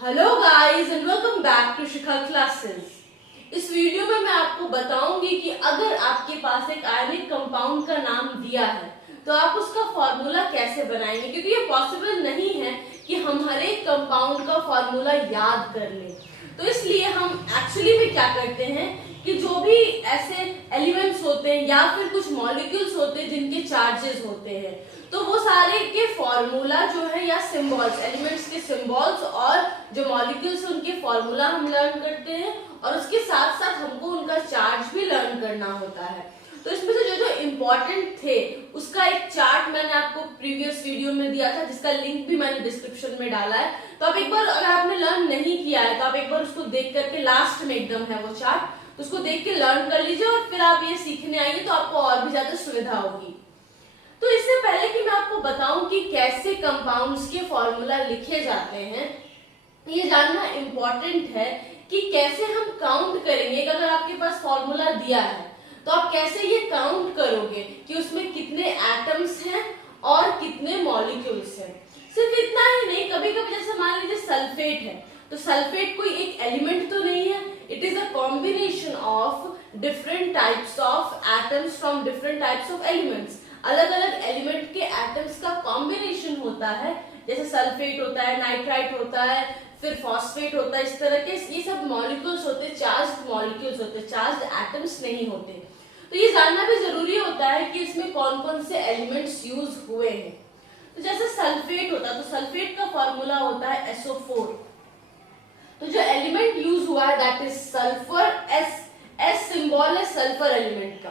Hello guys and welcome back to Shikha classes. इस video में मैं आपको बताऊंगी कि अगर आपके पास एक आयनिक कंपाउंड का नाम दिया है तो आप उसका फॉर्मूला कैसे बनाएंगे, क्योंकि ये पॉसिबल नहीं है कि हम हर एक कंपाउंड का फॉर्मूला याद कर लें। तो इसलिए हम एक्चुअली में क्या करते हैं कि जो भी ऐसे एलिमेंट्स होते हैं या फिर कुछ मॉलिक्यूल्स होते हैं जिनके चार्जेस होते हैं, तो वो सारे के फॉर्मूला जो है या सिंबल्स, एलिमेंट्स के सिंबल्स और जो मॉलिक्यूल्स उनके फॉर्मूला हम लर्न करते हैं और उसके साथ साथ हमको उनका चार्ज भी लर्न करना होता है। तो इसमें से जो जो इम्पोर्टेंट थे उसका एक चार्ट मैंने आपको प्रीवियस वीडियो में दिया था, जिसका लिंक भी मैंने डिस्क्रिप्शन में डाला है। तो आप एक बार, अगर आपने लर्न नहीं किया है तो आप एक बार उसको देख करके, लास्ट में एकदम है वो चार्ट, तो उसको देख के लर्न कर लीजिए और फिर आप ये सीखने आइए तो आपको और भी ज्यादा सुविधा होगी। तो इससे पहले कि मैं आपको बताऊं कि कैसे कंपाउंड्स के फॉर्मूला लिखे जाते हैं, ये जानना इम्पोर्टेंट है कि कैसे हम काउंट करेंगे। अगर आपके पास फॉर्मूला दिया है तो आप कैसे ये काउंट करोगे कि उसमें कितने एटम्स हैं और कितने मॉलिक्यूल्स हैं। सिर्फ इतना ही नहीं, कभी कभी जैसे मान लीजिए सल्फेट है, तो सल्फेट कोई एक एलिमेंट तो नहीं है, it is a combination of different types of atoms from different types of elements. अलग अलग एलिमेंट के एटम्स का कॉम्बिनेशन होता है, जैसे सल्फेट होता है, नाइट्राइट होता है, फिर फॉस्फेट होता है। इस तरह के ये सब मॉलिक्यूल्स होते हैं, चार्ज्ड मॉलिक्यूल्स होते हैं, चार्ज्ड एटम्स नहीं होते। तो ये जानना भी जरूरी होता है कि इसमें कौन कौन से एलिमेंट्स यूज हुए हैं। तो जैसे सल्फेट होता है तो सल्फेट का फॉर्मूला होता है SO4। तो जो एलिमेंट यूज हुआ है that is sulphur. S symbol है सल्फर एलिमेंट का,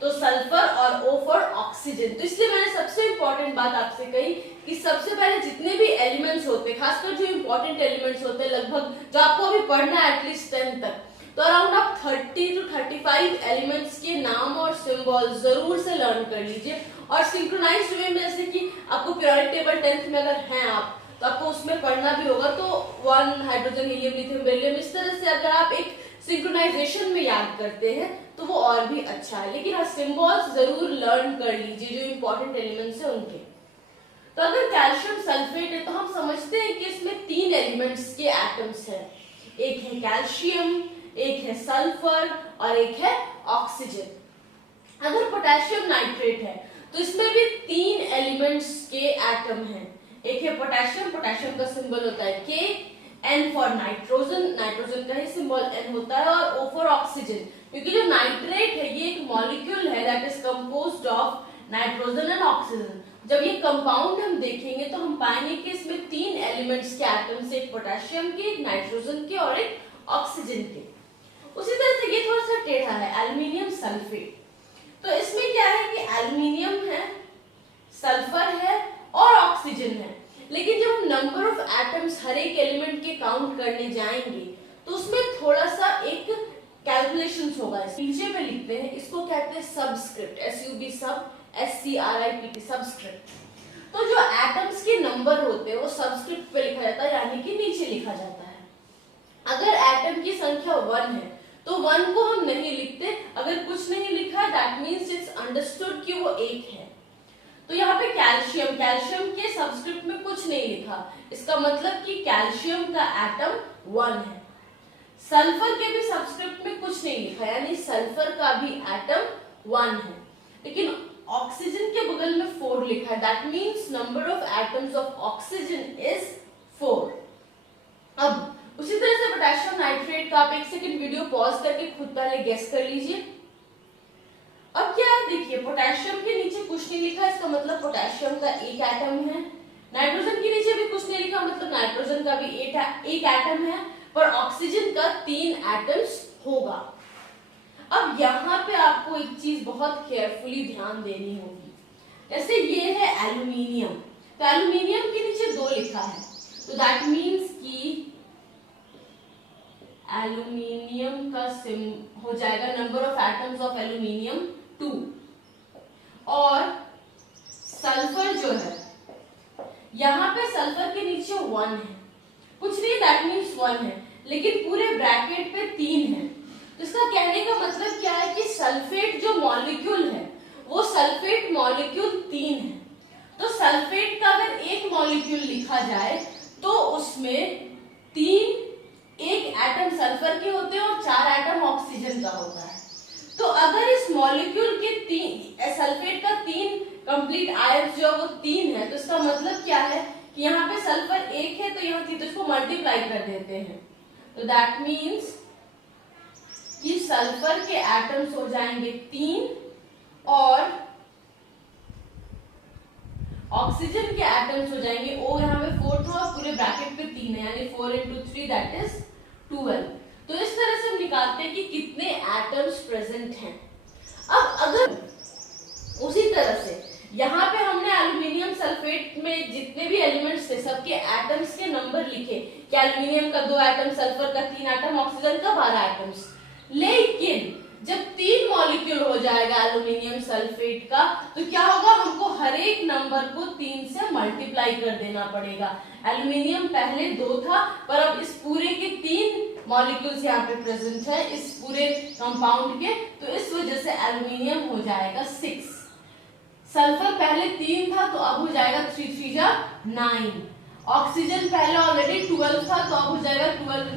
तो सल्फर और O फॉर ऑक्सीजन। तो इसलिए मैंने सबसे इंपॉर्टेंट बात आपसे कही कि सबसे पहले जितने भी एलिमेंट्स होते हैं, खासकर जो इंपॉर्टेंट एलिमेंट्स होते हैं, लगभग जो आपको अभी पढ़ना है एटलीस्ट 10 तक, तो अराउंड आप 30 to 35 एलिमेंट्स के नाम और सिंबल जरूर से लर्न कर लीजिए। और सिंक्रोनाइज्ड वे में, जैसे कि आपको पीरियोडिक टेबल 10th में अगर हैं आप, तो आपको उसमें पढ़ना भी होगा। तो 1 हाइड्रोजन, हीलियम, लिथियम, बेरिलियम, इस तरह से अगर आप एक सिंक्रोनाइजेशन में याद करते हैं तो वो और भी अच्छा है। लेकिन हाँ, सिंबल्स जरूर लर्न कर लीजिए जो इंपॉर्टेंट एलिमेंट्स है उनके। तो अगर कैल्शियम सल्फेट है तो हम समझते हैं कि इसमें 3 एलिमेंट्स के एटम्स हैं, एक है कैल्शियम, एक है सल्फर और एक है ऑक्सीजन। अगर पोटेशियम नाइट्रेट है तो इसमें भी 3 एलिमेंट्स के एटम हैं, एक है पोटेशियम, पोटेशियम का सिंबल होता है K, N for nitrogen, nitrogen का ही सिंबल N होता है, और O फॉर ऑक्सीजन, क्योंकि जो नाइट्रेट है ये एक मॉलिक्यूल है that is composed of nitrogen and oxygen. जब ये कंपाउंड हम देखेंगे तो हम पाएंगे कि इसमें 3 एलिमेंट्स के एटम्स, एक पोटेशियम के, एक नाइट्रोजन के और एक ऑक्सीजन के। उसी तरह से ये थोड़ा सा टेढ़ा है, एल्युमिनियम सल्फेट। तो इसमें क्या है कि एल्युमिनियम है, सल्फर है और ऑक्सीजन है। लेकिन जब हम नंबर ऑफ एटम्स हर एक एलिमेंट के काउंट करने जाएंगे तो उसमें थोड़ा सा एक कैलकुलेशंस होगा। नीचे में लिखते हैं, इसको कहते हैं सबस्क्रिप्ट, SUB सब, SCRIPT सबस्क्रिप्ट। तो जो एटम्स के नंबर होते हैं वो सबस्क्रिप्ट पे लिखा जाता है, यानी कि नीचे लिखा जाता है। अगर एटम की संख्या 1 है तो 1 को हम नहीं लिखते, अगर कुछ नहीं लिखा दैट मींस इट्स अंडरस्टूड कि वो 1 है। तो यहाँ पे कैल्शियम, कैल्शियम के सबस्क्रिप्ट में कुछ नहीं लिखा, इसका मतलब कि कैल्शियम का एटम 1 है। सल्फर के भी सबस्क्रिप्ट में कुछ नहीं लिखा, यानी सल्फर का भी एटम 1 है। लेकिन ऑक्सीजन के बगल में 4 लिखा है, that means number of atoms of oxygen is 4। अब उसी तरह से पोटेशियम नाइट्रेट का आप एक सेकंड वीडियो पॉज करके खुद पहले गेस कर लीजिए। अब क्या देखिए, पोटेशियम के नीचे कुछ नहीं लिखा, इसका मतलब पोटेशियम का एक एटम है। नाइट्रोजन के नीचे भी कुछ नहीं लिखा, मतलब नाइट्रोजन का भी एक एटम है, पर ऑक्सीजन का 3 एटम्स होगा। अब यहाँ पे आपको एक चीज बहुत केयरफुली ध्यान देनी होगी। जैसे ये है एल्युमिनियम, तो एल्युमिनियम के नीचे 2 लिखा है, तो दैट मीन्स कि एल्युमिनियम का सिम हो जाएगा number of atoms of aluminium 2। और सल्फर जो है, यहाँ पे सल्फर के नीचे 1 है, कुछ नहीं दैट मीन्स 1 है, लेकिन पूरे ब्रैकेट पे 3 है। तो इसका कहने का मतलब क्या है कि सल्फेट जो मॉलिक्यूल है वो सल्फेट मॉलिक्यूल 3 है। तो सल्फेट का अगर एक मॉलिक्यूल लिखा जाए तो उसमें 3 मॉलिक्यूल के सल्फेट का 3 कंप्लीट आयन जो वो 3 है, तो इसका मतलब क्या है कि यहाँ पे सल्फर 1 है तो यहाँ थी, तो इसको मल्टीप्लाई कर देते हैं। तो दैट मीन्स कि सल्फर के एटम्स हो जाएंगे 3 और ऑक्सीजन के एटम्स हो जाएंगे, ओ यहाँ पे 4 था और पूरे ब्रैकेट पे 3 है, यानी 4 into 3 दैट इज 12। तो इस तरह से हम निकालते हैं कि कितने एटम्स प्रेजेंट हैं। अब अगर उसी तरह से यहाँ पे हमने एल्यूमिनियम सल्फेट में जितने भी एलिमेंट्स थे सबके एटम्स के नंबर लिखे कि एल्यूमिनियम का 2 एटम, सल्फर का 3 एटम, ऑक्सीजन का 12 एटम्स। लेकिन जब 3 मॉलिक्यूल हो जाएगा एल्यूमिनियम सल्फेट का, तो क्या होगा, हमको हर एक नंबर को 3 से मल्टीप्लाई कर देना पड़ेगा। एल्यूमिनियम पहले 2 था, पर अब इस पूरे के 3 मॉलिक्यूल्स यहाँ पे प्रेजेंट है इस पूरे कंपाउंड के, तो इस वजह से एल्यूमिनियम हो जाएगा 6। सल्फर पहले 3 था तो अब हो जाएगा 3 3 जा 9। ऑक्सीजन पहले ऑलरेडी 12 था तो अब हो जाएगा 12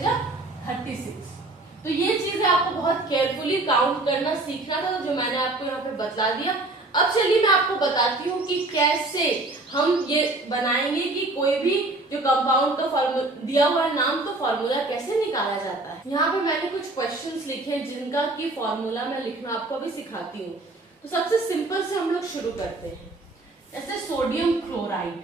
जा 36। तो ये चीजें आपको बहुत केयरफुली काउंट करना सीखना था, जो मैंने आपको यहाँ पे बता दिया। अब चलिए मैं आपको बताती हूँ कि कैसे हम ये बनाएंगे कि कोई भी जो कंपाउंड का दिया हुआ नाम तो फॉर्मूला कैसे निकाला जाता है। यहाँ पे मैंने कुछ क्वेश्चंस लिखे हैं जिनका कि फॉर्मूला मैं लिखना आपको अभी सिखाती हूँ। तो सबसे सिंपल से हम लोग शुरू करते हैं, जैसे सोडियम क्लोराइड।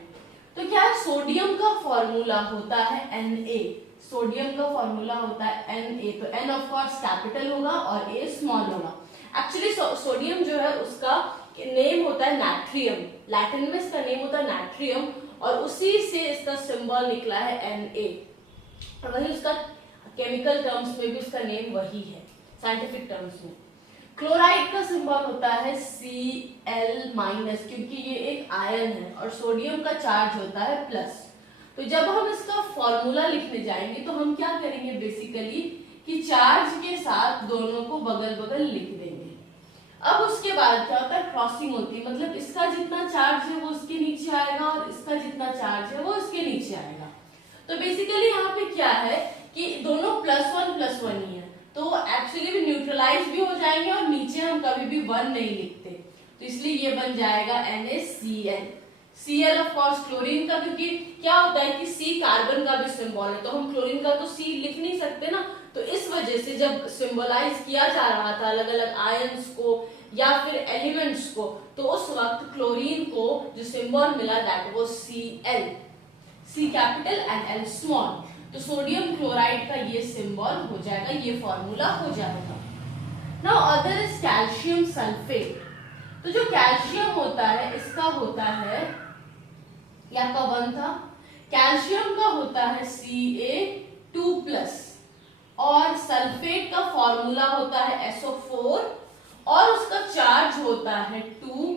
तो क्या है, सोडियम का फॉर्मूला होता है Na। सोडियम का फॉर्मूला होता है Na, तो N ऑफ कोर्स कैपिटल होगा और A स्मॉल होगा। एक्चुअली सोडियम जो है उसका नेम होता है नाट्रियम, लैटिन में इसका नेम होता है नाट्रियम, और उसी से इसका सिंबल निकला है Na, और वही उसका केमिकल टर्म्स में भी उसका नेम वही है, साइंटिफिक टर्म्स में। क्लोराइड का सिंबल होता है Cl-, क्योंकि ये एक आयन है और सोडियम का चार्ज होता है प्लस। तो जब हम इसका फॉर्मूला लिखने जाएंगे तो हम क्या करेंगे बेसिकली कि चार्ज के साथ दोनों को बगल बगल लिख देंगे। अब उसके बाद क्या होता है, क्रॉसिंग होती है, मतलब इसका जितना चार्ज है वो उसके नीचे आएगा और इसका जितना चार्ज है वो इसके नीचे आएगा। तो बेसिकली यहाँ पे क्या है कि दोनों +1 ही है, तो एक्चुअली भी न्यूट्रलाइज भी हो जाएंगे और नीचे हम कभी भी 1 नहीं लिखते, तो इसलिए ये बन जाएगा NaCl। Cl of course chlorine का, क्योंकि क्या होता है कि C कार्बन का भी सिंबल है, तो हम क्लोरीन का तो C लिख नहीं सकते ना, तो इस वजह से जब सिंबलाइज किया जा रहा था अलग अलग आयंस को या फिर एलिमेंट्स को, तो उस वक्त क्लोरीन को जो सिंबल मिला दैट वो Cl, C capital and L small. तो सोडियम क्लोराइड का ये सिंबल हो जाएगा, ये फॉर्मूला हो जाएगा। Now other is calcium sulphate. तो जो कैल्शियम होता है इसका होता है, ये आपका 1 था, कैल्शियम का होता है Ca2+, और सल्फेट का फॉर्मूला होता है SO4 और उसका चार्ज होता है 2-।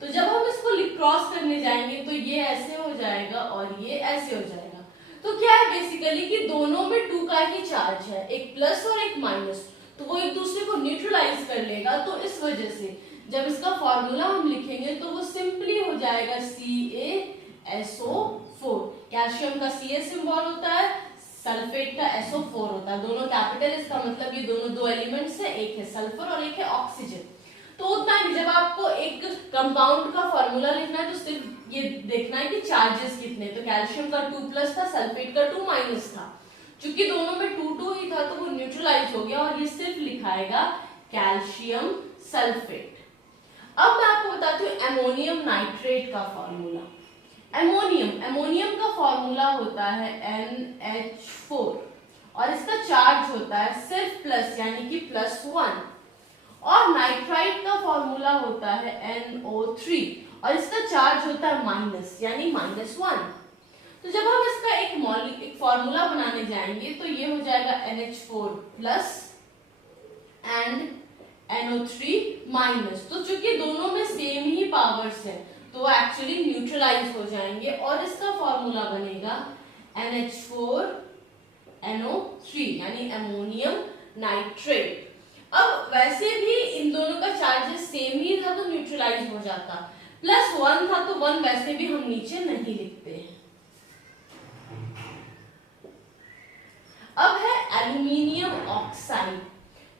तो जब हम इसको क्रॉस करने जाएंगे तो ये ऐसे हो जाएगा और ये ऐसे हो जाएगा। तो क्या है बेसिकली कि दोनों में 2 का ही चार्ज है, एक प्लस और एक माइनस, तो वो एक दूसरे को न्यूट्रलाइज कर लेगा। तो इस वजह से जब इसका फॉर्मूला हम लिखेंगे तो वो सिंपली हो जाएगा CaSO4। कैल्शियम का Ca सिंबल होता है, सल्फेट का SO4 होता है, दोनों कैपिटल, इसका मतलब ये दोनों 2 एलिमेंट्स है, एक है सल्फर और एक है ऑक्सीजन। तो उतना ही, जब आपको एक कंपाउंड का फॉर्मूला लिखना है तो सिर्फ ये देखना है कि चार्जेस कितने, तो कैल्शियम का 2+ था, सल्फेट का 2- था, चूंकि दोनों में 2 ही था तो वो न्यूट्रलाइज हो गया और ये सिर्फ लिखाएगा कैल्शियम सल्फेट। अब मैं आपको बताती हूँ एमोनियम नाइट्रेट का फॉर्मूला। एमोनियम का फॉर्मूला होता है NH4 और इसका चार्ज होता है सिर्फ प्लस, यानी कि +1, और नाइट्राइट का फॉर्मूला होता है NO3 और इसका चार्ज होता है माइनस, यानी -1। तो जब हम इसका एक फॉर्मूला बनाने जाएंगे तो ये हो जाएगा NH4+ एंड NO3-। तो चूंकि दोनों में सेम ही पावर्स है तो वो एक्चुअली न्यूट्रलाइज हो जाएंगे और इसका फॉर्मूला बनेगा NH4NO3, यानी अमोनियम नाइट्रेट। अब वैसे भी इन दोनों का चार्जेस सेम ही था तो न्यूट्रलाइज हो जाता, +1 था तो 1 वैसे भी हम नीचे नहीं लिखते हैं। अब है एल्यूमिनियम ऑक्साइड।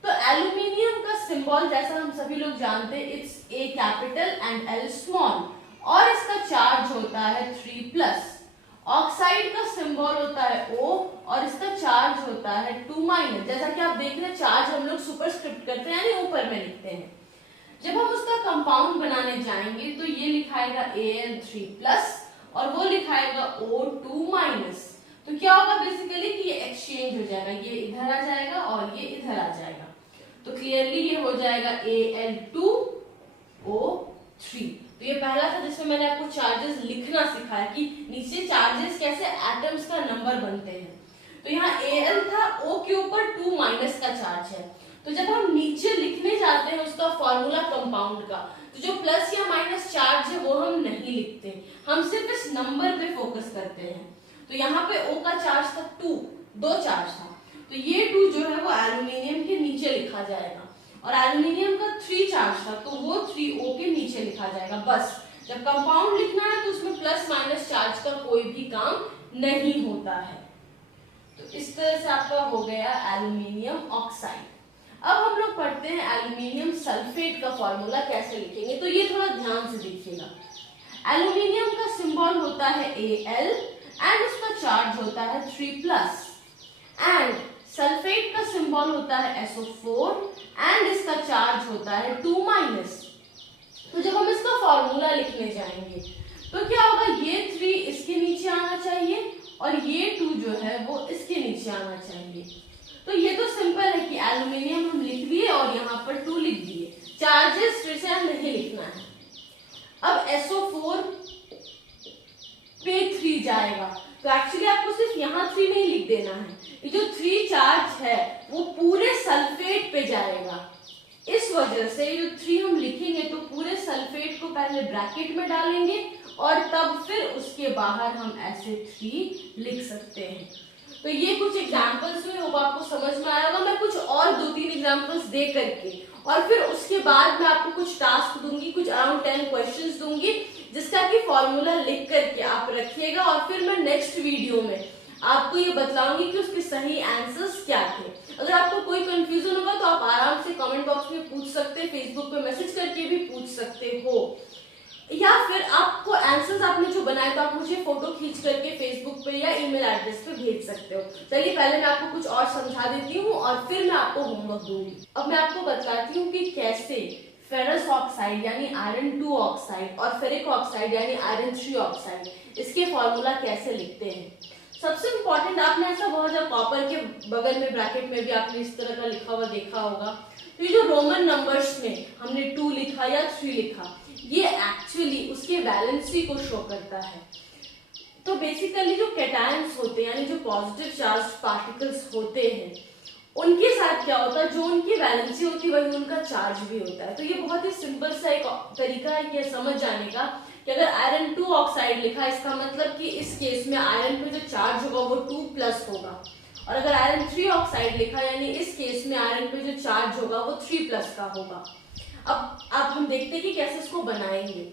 तो एल्यूमिनियम जैसा हम सभी लोग जानते हैं, it's A capital and L small, और इसका चार्ज होता है 3+। ऑक्साइड का सिंबल होता है O और इसका चार्ज होता है 2-। जैसा कि आप देख रहे हैं, चार्ज हम लोग सुपरस्क्रिप्ट करते हैं यानी ऊपर में लिखते हैं। जब हम उसका कंपाउंड बनाने जाएंगे तो ये लिखाएगा Al3+ और वो लिखाएगा O2-। तो क्या होगा बेसिकली कि ये एक्सचेंज हो जाएगा, ये इधर आ जाएगा और ये इधर आ जाएगा। तो क्लियरली ये हो जाएगा Al2O3। तो ये पहला था जिसमें मैंने आपको चार्जेस लिखना सिखाया कि नीचे चार्जेस कैसे एटम्स का नंबर बनते हैं। तो यहाँ Al था, O के ऊपर 2- का चार्ज है। तो जब हम नीचे लिखने जाते हैं उसका फॉर्मूला कंपाउंड का, तो जो प्लस या माइनस चार्ज है वो हम नहीं लिखते, हम सिर्फ इस नंबर पे फोकस करते हैं। तो यहाँ पे O का चार्ज था 2, 2 चार्ज था, तो ये 2 जो है वो एल्यूमिनियम के नीचे लिखा जाएगा, और एल्यूमिनियम का 3 चार्ज था तो वो 3O के नीचे लिखा जाएगा। बस जब कंपाउंड लिखना है तो उसमें प्लस माइनस चार्ज का कोई भी काम नहीं होता है। तो इस तरह से आपका हो गया एल्यूमिनियम ऑक्साइड। अब हम लोग पढ़ते हैं एल्यूमिनियम सल्फेट का फॉर्मूला कैसे लिखेंगे। तो ये थोड़ा ध्यान से देखिएगा। एल्यूमिनियम का सिंबल होता है Al एंड उसका चार्ज होता है 3+, एंड सल्फेट का सिंबल होता है SO4 एंड इसका चार्ज होता है 2-। तो जब हम इसका फॉर्मूला लिखने जाएंगे तो क्या होगा, ये 3 इसके नीचे आना चाहिए और ये 2 जो है वो इसके नीचे आना चाहिए। तो ये तो सिंपल है कि एल्यूमिनियम हम लिख दिए और यहाँ पर 2 लिख दिए, चार्जेस फिर से नहीं लिखना है। अब SO4 पे 3 जाएगा, तो एक्चुअली आपको सिर्फ यहाँ 3 नहीं लिख देना है, ये जो 3 चार्ज है वो पूरे सल्फेट पे जाएगा। इस वजह से जो 3 हम लिखेंगे तो पूरे सल्फेट को पहले ब्रैकेट में डालेंगे और तब फिर उसके बाहर हम ऐसे 3 लिख सकते हैं। तो ये कुछ एग्जांपल्स में होगा, आपको समझ में आया होगा। मैं कुछ और 2-3 एग्जांपल्स दे करके और फिर उसके बाद मैं आपको कुछ टास्क दूंगी, कुछ अराउंड 10 क्वेश्चंस दूंगी जिसका कि फॉर्मूला लिख करके आप रखिएगा, और फिर मैं नेक्स्ट वीडियो में आपको ये बतलाऊंगी कि उसके सही आंसर्स क्या थे। अगर आपको कोई कंफ्यूजन होगा तो आप आराम से कमेंट बॉक्स में पूछ सकते हैं, फेसबुक पे मैसेज करके भी पूछ सकते हो, या फिर आपको आंसर्स आपने जो बनाए तो आप मुझे फोटो खींच करके फेसबुक पे या ईमेल एड्रेस पे भेज सकते हो। चलिए पहले मैं आपको कुछ और समझा देती हूँ और फिर मैं आपको होमवर्क दूंगी। अब मैं आपको बताती हूँ कि कैसे फेरस ऑक्साइड यानी आयरन 2 ऑक्साइड और फेरिक ऑक्साइड यानी आयरन 3 ऑक्साइड, इसके फॉर्मूला कैसे लिखते हैं। सबसे इम्पोर्टेंट, आपने ऐसा बहुत ज्यादा कॉपर के बगल में ब्रैकेट में भी आपने इस तरह का लिखा हुआ देखा होगा। तो ये जो रोमन नंबर्स में हमने 2 लिखा या 3 लिखा, ये एक्चुअली उसके वैलेंसी को शो करता है। तो बेसिकली जो कैटायंस होते हैं यानी जो पॉजिटिव चार्ज पार्टिकल्स होते हैं, उनके साथ क्या होता है, जो उनकी वैलेंसी होती है वही उनका चार्ज भी होता है। तो ये बहुत ही सिंपल सा एक तरीका है ये समझ जाने का कि अगर आयरन 2 ऑक्साइड लिखा, इसका मतलब कि इस केस में आयरन पे जो चार्ज होगा वो 2+ होगा, और अगर आयरन 3 ऑक्साइड लिखा यानी इस केस में आयरन पे जो चार्ज होगा वो 3+ का होगा। अब हम देखते हैं कि कैसे इसको बनाएंगे।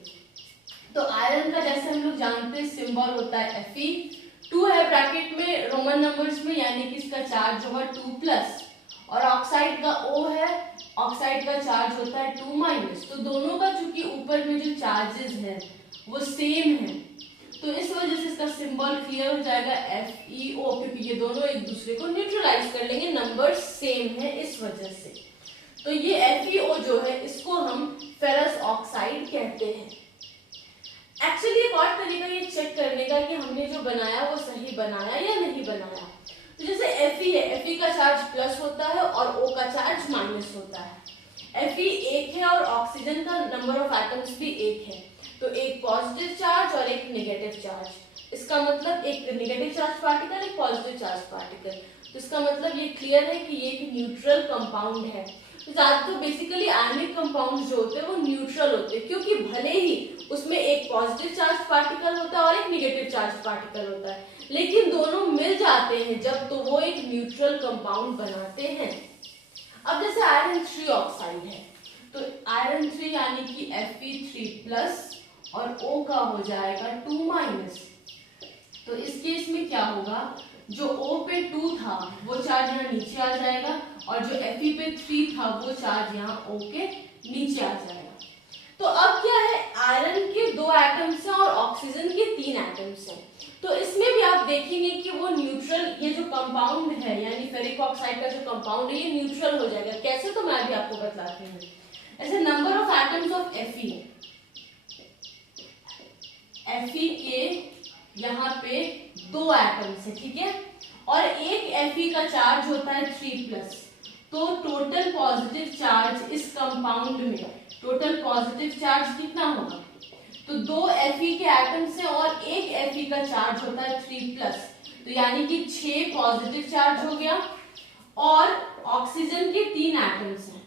तो आयरन का जैसे हम लोग जानते हैं सिंबल होता है Fe, 2 है ब्रैकेट में रोमन नंबर्स में यानी कि इसका चार्ज होगा 2+, और ऑक्साइड का O है, ऑक्साइड का चार्ज होता है 2-। तो दोनों का चूंकि ऊपर में जो चार्जेस है वो सेम है, तो इस वजह से इसका सिंबल क्लियर हो जाएगा FeO, क्योंकि ये दोनों एक दूसरे को न्यूट्रलाइज कर लेंगे, नंबर सेम है इस वजह से। तो ये FeO जो है इसको हम फेरस ऑक्साइड कहते हैं। एक्चुअली एक और तरीका ये चेक करने का कि हमने जो बनाया वो सही बनाया या नहीं बनाया। तो जैसे Fe है, Fe का चार्ज प्लस होता है और O का चार्ज माइनस होता है। Fe 1 है और ऑक्सीजन का नंबर ऑफ एटम्स भी 1 है, तो एक पॉजिटिव चार्ज और एक नेगेटिव चार्ज। इसका मतलब एक नेगेटिव चार्ज पार्टिकल, एक पॉजिटिव चार्ज पार्टिकल। तो इसका मतलब ये क्लियर है कि ये एक न्यूट्रल कंपाउंड है। तो ज्यादातर बेसिकली आयनिक कंपाउंड जो होते हैं वो न्यूट्रल होते हैं, क्योंकि भले ही उसमें एक पॉजिटिव चार्ज पार्टिकल होता है और एक नेगेटिव चार्ज पार्टिकल होता है, लेकिन दोनों मिल जाते हैं जब तो वो एक न्यूट्रल कंपाउंड बनाते हैं। अब जैसे आयरन 3 ऑक्साइड है, तो आयरन 3 यानी कि Fe3+ और O का हो जाएगा 2-। तो इस केस में क्या होगा, जो O पे 2 था वो चार्ज यहाँ नीचे आ जाएगा और जो Fe पे 3 था वो चार्ज यहाँ O के नीचे आ जाएगा। तो अब क्या है, आयरन के 2 एटम्स हैं और ऑक्सीजन के 3 एटम्स हैं। तो इसमें भी आप देखेंगे कि वो न्यूट्रल, ये जो कंपाउंड है यानी फेरिक ऑक्साइड का जो कंपाउंड है ये न्यूट्रल हो जाएगा। कैसे, तो मैं भी आपको बताती हूँ। ऐसे number of atoms of Fe के यहाँ पे 2 एटम्स है, ठीक है, और एक Fe का चार्ज होता है 3+। तो टोटल पॉजिटिव चार्ज इस कंपाउंड में, टोटल पॉजिटिव चार्ज कितना होगा, तो 2 Fe के एटम्स हैं और एक Fe का चार्ज होता है 3+, तो यानी कि 6 पॉजिटिव चार्ज हो गया। और ऑक्सीजन के 3 एटम्स हैं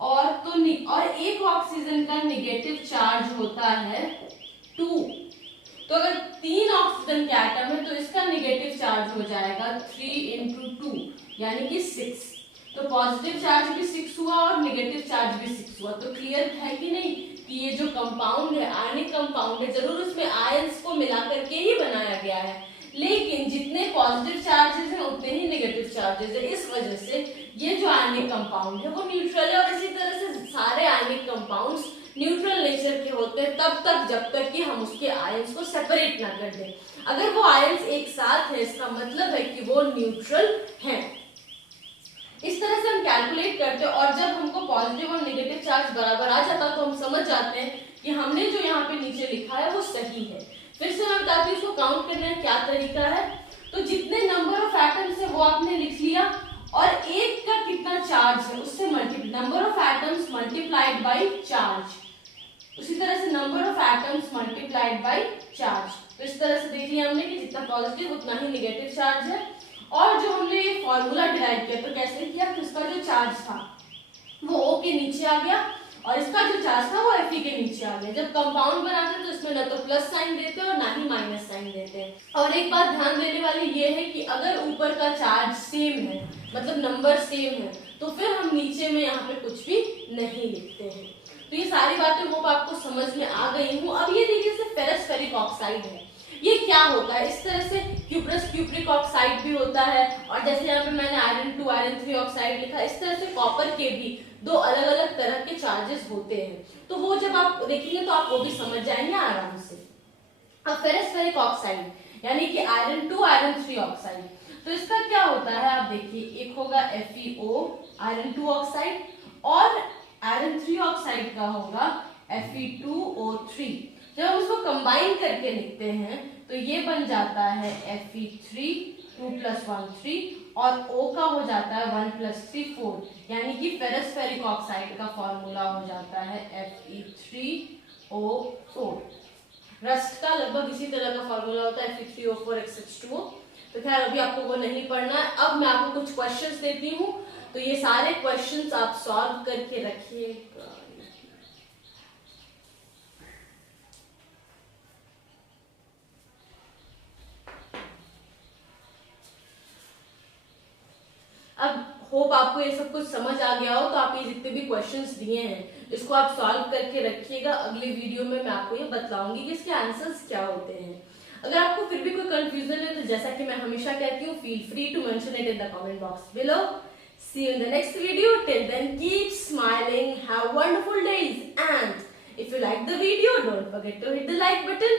और एक ऑक्सीजन का नेगेटिव चार्ज होता है 2। तो अगर 3 ऑक्सीजन के एटम है तो इसका नेगेटिव चार्ज हो जाएगा 3 × 2 यानी कि 6। तो पॉजिटिव चार्ज भी 6 हुआ और नेगेटिव चार्ज भी 6 हुआ। तो क्लियर है कि नहीं कि ये जो कंपाउंड है आयनिक कंपाउंड है, जरूर इसमें आयंस को मिला करके ही बनाया गया है, लेकिन जितने पॉजिटिव चार्जेस हैं उतने ही नेगेटिव चार्जेस है। इस वजह से ये जो आयनिक कंपाउंड है वो न्यूट्रल है। और इसी तरह से सारे आयनिक कंपाउंड्स न्यूट्रल नेचर के होते हैं तब तक जब तक कि हम उसके आयंस को सेपरेट ना कर दें। अगर वो आयंस एक साथ है इसका मतलब है कि वो न्यूट्रल हैं। इस तरह से हम कैलकुलेट करते हैं और जब हमको पॉजिटिव और नेगेटिव चार्ज बराबर आ जाता तो हम समझ जाते हैं कि हमने जो यहाँ पे नीचे लिखा है वो सही है। फिर से मैं बताती हूँ इसको काउंट करने का क्या तरीका है। तो जितने नंबर ऑफ एटम्स है वो आपने लिख लिया और एक का कितना चार्ज है उससे number of atoms multiplied by charge, उसी तरह से number of atoms multiplied by charge. तो इस तरह से देख लिया हमने कि जितना पॉजिटिव उतना ही नेगेटिव चार्ज है। और जो हमने ये फॉर्मूला डिराइव किया तो कैसे किया, तो इसका जो चार्ज था वो O के नीचे आ गया और इसका जो चार्ज था वो Fe के नीचे आ गया। जब कंपाउंड बनाते हैं तो इसमें ना तो प्लस साइन देते हैं और ना ही माइनस साइन देते हैं। और एक बात ध्यान देने वाली ये है कि अगर ऊपर का चार्ज सेम है, मतलब नंबर सेम है, तो फिर हम नीचे में यहाँ पे कुछ भी नहीं लिखते हैं। तो ये सारी बातें होप आपको समझ में आ गई हूँ। अब ये देखिए जैसे फेरस फेरिक ऑक्साइड है, ये क्या होता है, इस तरह से क्यूप्रस क्यूप्रिक ऑक्साइड भी होता है और जैसे यहाँ पे मैंने आयरन 2 आयरन 3 ऑक्साइड लिखा, इस तरह से कॉपर के भी 2 अलग अलग तरह के चार्जेस होते हैं। तो वो जब आप देखेंगे तो आप वो भी समझ जाएंगे आराम से। अब फेरस फेरिक ऑक्साइड यानी कि आयरन 2 आयरन 3 ऑक्साइड, तो इसका क्या होता है आप देखिए, एक होगा FeO आयरन 2 ऑक्साइड और आयरन 3 ऑक्साइड का होगा Fe2O3। जब हम इसको कंबाइन करके लिखते हैं तो ये बन जाता है Fe3 2 + 1 3 और O का हो जाता है 1 + 3 4, यानी कि फेरस फेरिक ऑक्साइड का फॉर्मूला हो जाता है Fe3O4। रस्ट का लगभग इसी तरह का फॉर्मूला होता है Fe3O4 H2O। तो खैर अभी आपको वो नहीं पढ़ना है। अब मैं आपको कुछ क्वेश्चंस देती हूँ, तो ये सारे क्वेश्चंस आप सॉल्व करके रखिएगा। अब होप आपको ये सब कुछ समझ आ गया हो। तो आप ये जितने भी क्वेश्चंस दिए हैं इसको आप सॉल्व करके रखिएगा। अगले वीडियो में मैं आपको ये बतलाऊंगी कि इसके आंसर्स क्या होते हैं। अगर आपको फिर भी कोई कंफ्यूजन है तो जैसा कि मैं हमेशा कहती हूँ, feel free to mention it in the comment box below. See you in the next video. Till then, keep smiling, have wonderful days, and if you like the video, don't forget to hit the like button